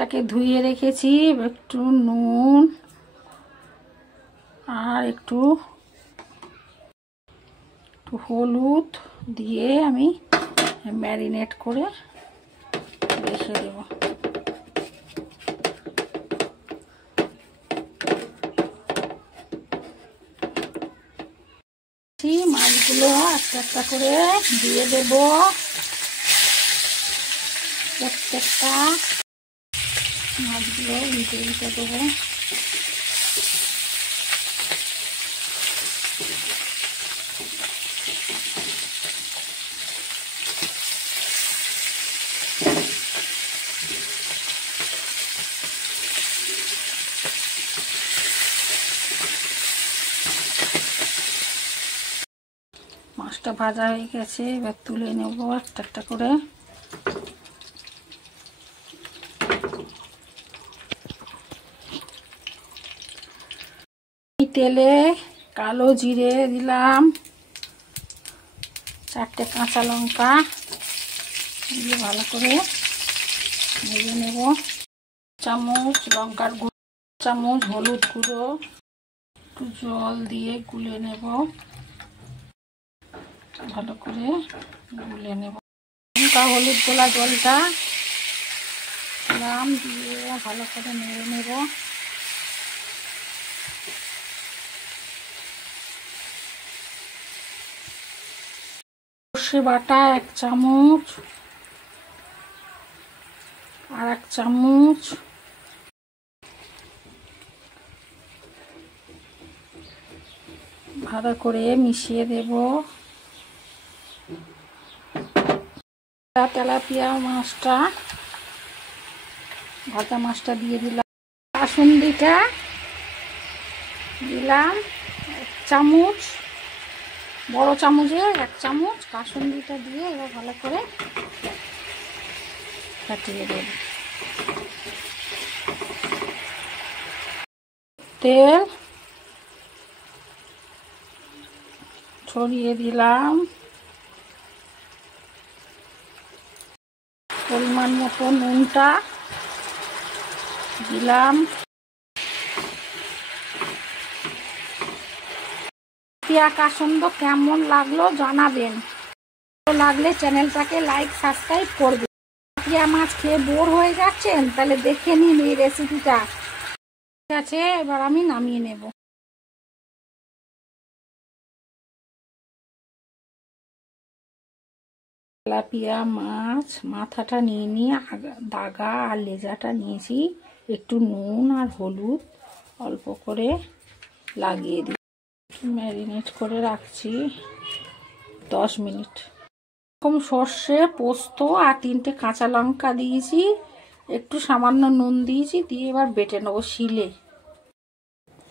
মাছটাকে ধুয়ে রেখেছি, একটু নুন আর একটু হলুদ দিয়ে আমি ম্যারিনেট করে রেখে দেব। মাছগুলো একটা একটা করে দিয়ে দেব, প্রত্যেকটা মাছগুলো উল্টে উল্টে দেবো। মাছটা ভাজা হয়ে গেছে, এবার তুলে নেব একটা একটা করে। তেলে কালো জিরে দিলাম, 4টে কাঁচা লঙ্কা দিয়ে ভালো করে ভেজে নেব। চামচ লঙ্কার গুঁড়ো, চামচ হলুদ গুঁড়ো, একটু জল দিয়ে গুলে নেব, ভালো করে গুলে নেব। লঙ্কা হলুদ গোলা জলটা দিলাম, দিয়ে ভালো করে নেড়ে নেব। সর্ষে বাটা 1 চামচ, আর 1 চামচ ভালো করে মিশিয়ে দেব। তেলাপিয়া মাছটা, ভাজা মাছটা দিয়ে দিলাম। কাসুন্দিটা দিলাম 1 চামচ, বড় চামচে 1 চামচ কাসুন্দিটা দিয়ে এবার ভালো করে ফাটিয়ে দেব। তেল ছড়িয়ে দিলাম, পরিমাণ মতো নুনটা দিলাম। তেলাপিয়া কাসুন্দ কেমন লাগলো জানাবেন, ভালো লাগলে চ্যানেলটাকে লাইক সাবস্ক্রাইব করবেন। তেলাপিয়া মাছ খেয়ে বোর হয়ে যাচ্ছেন, তাহলে দেখে নিন এই রেসিপিটা। ঠিক আছে, এবার আমি নামিয়ে নেব। তেলাপিয়া মাছ মাথাটা নিয়ে নিয়ে দাগা আর লেজাটা নিয়েছি, একটু নুন আর হলুদ অল্প করে লাগিয়ে দিই, ম্যারিনেট করে রাখছি 10 মিনিট। এরকম সর্ষে পোস্ত আর 3টে কাঁচা লঙ্কা দিয়েছি, একটু সামান্য নুন দিয়েছি, দিয়ে এবার বেটে নেবো শিলে।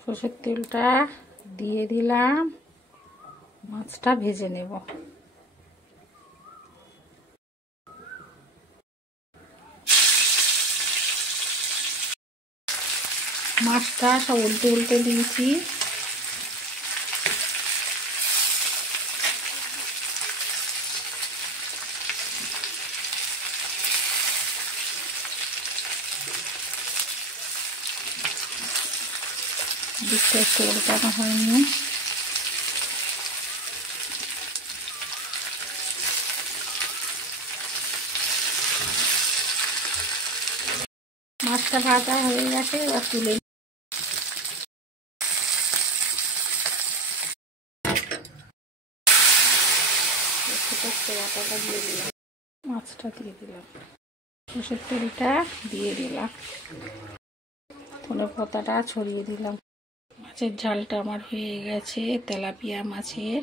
সর্ষের তেলটা দিয়ে দিলাম, মাছটা ভেজে নেব। মাছটা সব উল্টে উল্টে দিয়েছি। দিকটা একটু উল্টানো হয়নি। মাছটা ভাজা হয়ে গেছে, এবার তুলে বাটাটা দিয়ে দিলাম, মাছটা দিয়ে দিলাম, সর্ষের তেলটা দিয়ে দিলাম, ধনে পাতাটা ছড়িয়ে দিলাম। মাছের ঝালটা আমার হয়ে গেছে, তেলাপিয়া মাছের।